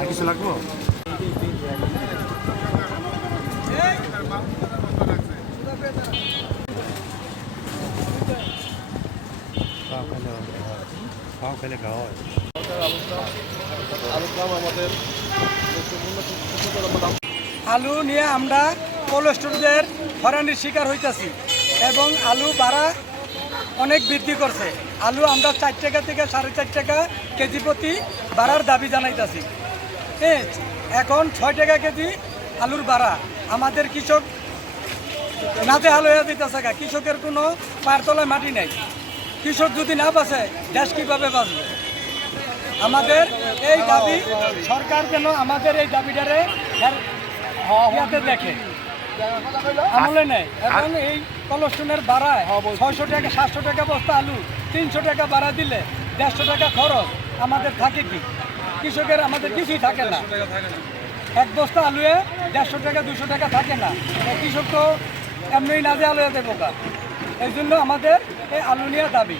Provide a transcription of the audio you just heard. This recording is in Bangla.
আর কিছু লাগবো? আলু নিয়ে আমরা কোল্ড স্টোরেজের হয়রানির শিকার হইতেছি এবং আলু ভাড়া অনেক বৃদ্ধি করছে। আলু আমরা 4 টাকা থেকে 4.5 টাকা কেজি প্রতি বাড়ার দাবি জানাইতেছি। হ্যাঁ, এখন 6 টাকা কেজি আলুর ভাড়া। আমাদের কৃষক নাজেহাল হয়ে দিতেছে। কৃষকের কোনো পায়ের তলায় মাটি নেই। কৃষক যদি না বাঁচে দেশ কীভাবে বাঁচবে? আমাদের এই দাবি সরকার যেন আমাদের এই দাবিটারে ইয়াতে দেখে, আমলে নেয় এবং এই কলস্টনের ভাড়ায় 600 টাকা 700 টাকা বস্তা আলু 300 টাকা ভাড়া দিলে 150 টাকা খরচ আমাদের থাকে কি? কৃষকের আমাদের কিছুই থাকে না। এক বস্তা আলুয়ে 150 টাকা 200 টাকা থাকে না। কৃষক তো এমনি নাজেহাল হয়ে দেবো। এই জন্য আমাদের এই আলু নিয়ে দাবি।